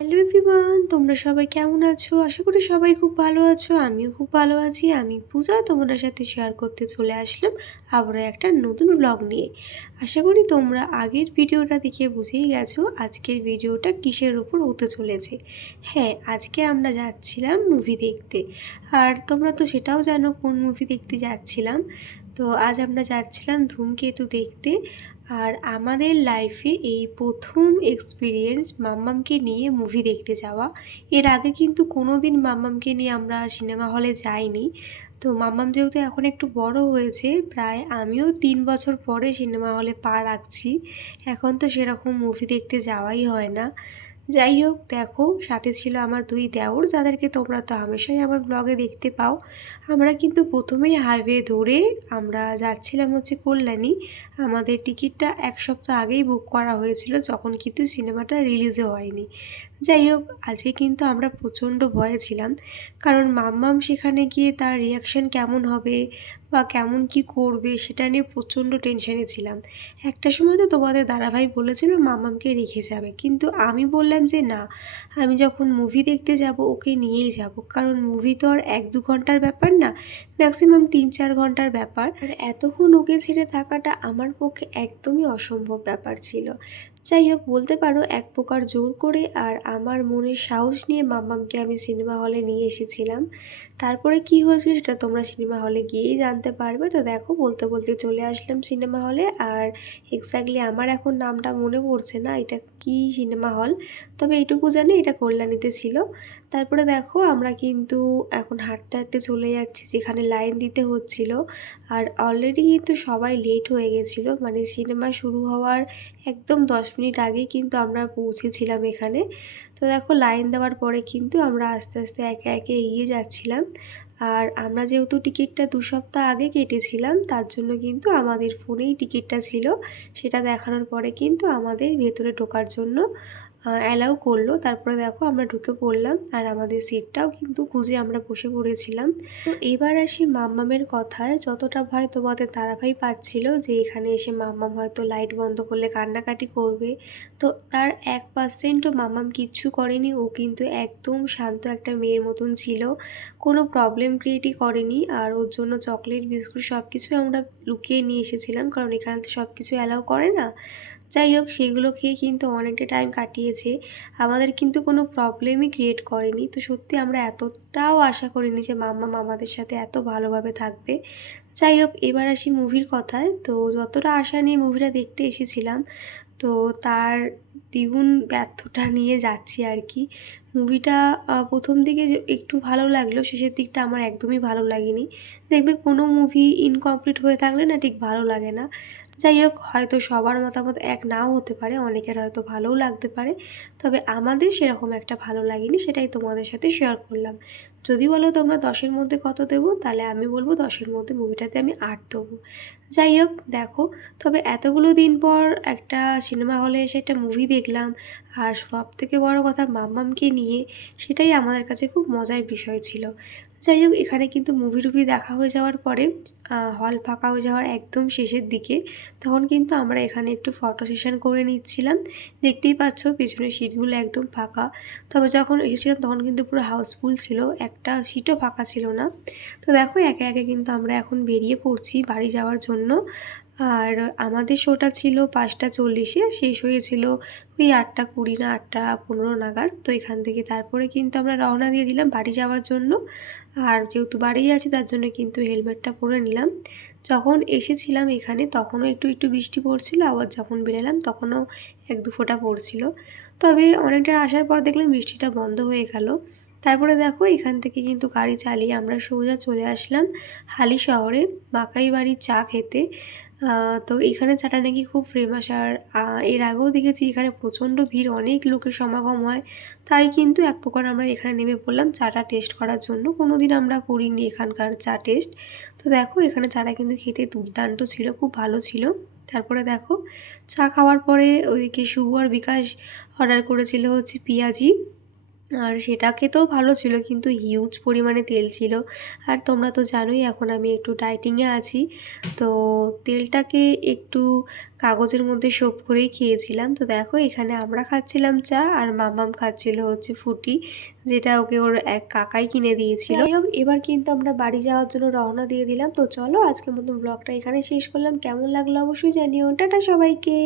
Hello everyone, তোমরা সবাই কেমন আছো? আশা করি সবাই খুব ভালো আছো। আমিও খুব ভালো আছি। আমি পূজা তোমাদের সাথে শেয়ার করতে চলে আসলাম আবারও একটা নতুন ব্লগ নিয়ে। আশা করি তোমরা আগের ভিডিওটা দেখে বুঝেই গেছো আজকের ভিডিওটা কিসের উপর হতে চলেছে। হ্যাঁ, আজকে আমরা যাচ্ছিলাম মুভি দেখতে। আর তোমরা তো সেটাও জানো কোন মুভি দেখতে যাচ্ছিলাম। তো আজ আমরা যাচ্ছিলাম ধূমকেতু দেখতে। আর আমাদের লাইফে এই প্রথম এক্সপিরিয়েন্স মাম্মামকে নিয়ে মুভি দেখতে যাওয়া। এর আগে কিন্তু কোনো দিন মাম্মামকে নিয়ে আমরা সিনেমা হলে যাইনি। তো মাম্মাম যেহেতু এখন একটু বড় হয়েছে, প্রায় আমিও 3 বছর পরে সিনেমা হলে পা রাখছি। এখন তো সেরকম মুভি দেখতে যাওয়াই হয় না। যাই হোক, দেখো সাথে ছিল আমার দুই দেওর, যাদেরকে তোমরা তো হামেশাই আমার ব্লগে দেখতে পাও। আমরা কিন্তু প্রথমেই হাইওয়ে ধরে আমরা যাচ্ছিলাম হচ্ছে কল্যাণী। আমাদের টিকিটটা 1 সপ্তাহ আগেই বুক করা হয়েছিল, যখন কিন্তু সিনেমাটা রিলিজও হয়নি। যাই হোক, আজকে কিন্তু আমরা প্রচণ্ড ভয়ে ছিলাম, কারণ মাম্মাম সেখানে গিয়ে তার রিয়াকশান কেমন হবে বা কেমন কি করবে সেটা নিয়ে প্রচণ্ড টেনশানে ছিলাম। একটা সময় তো তোমাদের দাদাভাই বলেছিল মাম্মামকে রেখে যাবে, কিন্তু আমি বললাম যে না, আমি যখন মুভি দেখতে যাব ওকে নিয়েই যাব, কারণ মুভি তো আর 1-2 ঘন্টার ব্যাপার না, ম্যাক্সিমাম 3-4 ঘন্টার ব্যাপার। আর এতক্ষণ ওকে ছেড়ে থাকাটা আমার পক্ষে একদমই অসম্ভব ব্যাপার ছিল। যাই হোক, বলতে পারো এক প্রকার জোর করে আর আমার মনের সাহস নিয়ে মাম্মামকে আমি সিনেমা হলে নিয়ে এসেছিলাম। তারপরে কি হয়েছিল সেটা তোমরা সিনেমা হলে গিয়েই জানতে পারবে। তো দেখো, বলতে বলতে চলে আসলাম সিনেমা হলে। আর এক্স্যাক্টলি আমার এখন নামটা মনে পড়ছে না এটা কি সিনেমা হল, তবে এইটুকু জানি এটা কল্যাণীতে ছিল। তারপরে দেখো আমরা কিন্তু এখন হাঁটতে হাঁটতে চলে যাচ্ছি যেখানে লাইন দিতে হচ্ছিল। আর অলরেডি কিন্তু সবাই লেট হয়ে গেছিলো, মানে সিনেমা শুরু হওয়ার একদম 10 মিনিট আগেই কিন্তু আমরা পৌঁছেছিলাম এখানে। তো দেখো, লাইন দেওয়ার পরে কিন্তু আমরা আস্তে আস্তে একে একে এগিয়ে যাচ্ছিলাম। আর আমরা যেহেতু টিকিটটা 2 সপ্তাহ আগে কেটেছিলাম, তার জন্য কিন্তু আমাদের ফোনেই টিকিটটা ছিল। সেটা দেখানোর পরে কিন্তু আমাদের ভেতরে ঢোকার জন্য অ্যালাউ করলো। তারপরে দেখো আমরা ঢুকে পড়লাম, আর আমাদের সিটটাও কিন্তু খুঁজে আমরা বসে পড়েছিলাম। তো এবার আসি মাম্মামের কথায়। যতটা ভয় তোমাদের দাদাভাই পাচ্ছিল যে এখানে এসে মাম্মাম হয়তো লাইট বন্ধ করলে কান্নাকাটি করবে, তো তার 1%ও মাম্মাম কিচ্ছু করেনি। ও কিন্তু একদম শান্ত একটা মেয়ের মতন ছিল, কোনো প্রবলেম ক্রিয়েটই করেনি। আর ওর জন্য চকলেট বিস্কুট সব কিছুই আমরা লুকিয়ে নিয়ে এসেছিলাম, কারণ এখানে তো সব কিছু অ্যালাউ করে না। যাই হোক, সেগুলো খেয়ে কিন্তু অনেকটা টাইম কাটিয়েছে, আমাদের কিন্তু কোনো প্রবলেমই ক্রিয়েট করেনি। তো সত্যি আমরা এতটাও আশা করিনি যে মাম্মাম আমাদের সাথে এত ভালোভাবে থাকবে। যাই হোক, এবার আসি মুভির কথায়। তো যতটা আশা নিয়ে মুভিটা দেখতে এসেছিলাম, তো তার দ্বিগুণ ব্যর্থতা নিয়ে যাচ্ছি আর কি। মুভিটা প্রথম দিকে যে একটু ভালো লাগলো, শেষের দিকটা আমার একদমই ভালো লাগেনি। দেখবে কোনো মুভি ইনকমপ্লিট হয়ে থাকলে না ঠিক ভালো লাগে না। যাই হোক, হয়তো সবার মতামত এক নাও হতে পারে, অনেকের হয়তো ভালোও লাগতে পারে, তবে আমাদের সেরকম একটা ভালো লাগেনি, সেটাই তোমাদের সাথে শেয়ার করলাম। যদি বলো তোমরা 10-এর মধ্যে কত দেবো, তাহলে আমি বলবো 10-এর মধ্যে মুভিটাতে আমি 8 দেবো। যাই হোক, দেখো, তবে এতগুলো দিন পর একটা সিনেমা হলে এসে একটা মুভি দেখলাম, আর সবথেকে বড় কথা মাম্মামকে নিয়ে, সেটাই আমাদের কাছে খুব মজার বিষয় ছিল। যাই হোক, এখানে কিন্তু মুভি দেখা হয়ে যাওয়ার পরে হল ফাঁকা হয়ে যাওয়ার একদম শেষের দিকে তখন কিন্তু আমরা এখানে একটু ফটো সেশন করে নিচ্ছিলাম। দেখতেই পাচ্ছ পেছনের সিটগুলো একদম ফাঁকা, তবে যখন এসেছিলাম তখন কিন্তু পুরো হাউসফুল ছিল, একটা সিটও ফাঁকা ছিল না। তো দেখো, একে একে কিন্তু আমরা এখন বেরিয়ে পড়ছি বাড়ি যাওয়ার জন্য। আর আমাদের শোটা ছিল 5টা 40-এ, শেষ হয়েছিল ওই 8টা 20 না 8টা 15 নাগাদ। তো এখান থেকে তারপরে কিন্তু আমরা রওনা দিয়ে দিলাম বাড়ি যাওয়ার জন্য। আর যেহেতু বাড়ি আছি তার জন্য কিন্তু হেলমেটটা পরে নিলাম। যখন এসেছিলাম এখানে তখনও একটু একটু বৃষ্টি পড়ছিল, আবার যখন বেরোলাম তখনও 1-2 ফোঁটা পড়ছিল। তবে অনেকটা আসার পর দেখলাম বৃষ্টিটা বন্ধ হয়ে গেল। তারপরে দেখো, এখান থেকে কিন্তু গাড়ি চালিয়ে আমরা সোজা চলে আসলাম হালি শহরে মাকাই বাড়ির চা খেতে। তো এখানে চাটা নাকি খুব ফেমাস। আর এর আগেও দেখেছি এখানে প্রচণ্ড ভিড়, অনেক লোকের সমাগম হয়। তাই কিন্তু এক প্রকার আমরা এখানে নেমে পড়লাম চাটা টেস্ট করার জন্য। কোনো দিন আমরা করিনি এখানকার চা টেস্ট। তো দেখো, এখানে চাটা কিন্তু খেতে দুর্দান্ত ছিল, খুব ভালো ছিল। তারপরে দেখো, চা খাওয়ার পরে ওইদিকে শুভ আর বিকাশ অর্ডার করেছিল হচ্ছে পেঁয়াজি। আর সেটা খেতেও ভালো ছিল, কিন্তু হিউজ পরিমাণে তেল ছিল। আর তোমরা তো জানোই এখন আমি একটু ডায়েটিংয়ে আছি, তো তেলটাকে একটু কাগজের মধ্যে শোপ করেই খেয়েছিলাম। তো দেখো এখানে আমরা খাচ্ছিলাম চা, আর মামাম খাচ্ছিল হচ্ছে ফুটি, যেটা ওকে ওর এক কাকাই কিনে দিয়েছিল। যাই হোক, এবার কিন্তু আমরা বাড়ি যাওয়ার জন্য রওনা দিয়ে দিলাম। তো চলো আজকের মতন ব্লগটা এখানে শেষ করলাম। কেমন লাগলো অবশ্যই জানিও। টাটা সবাইকে।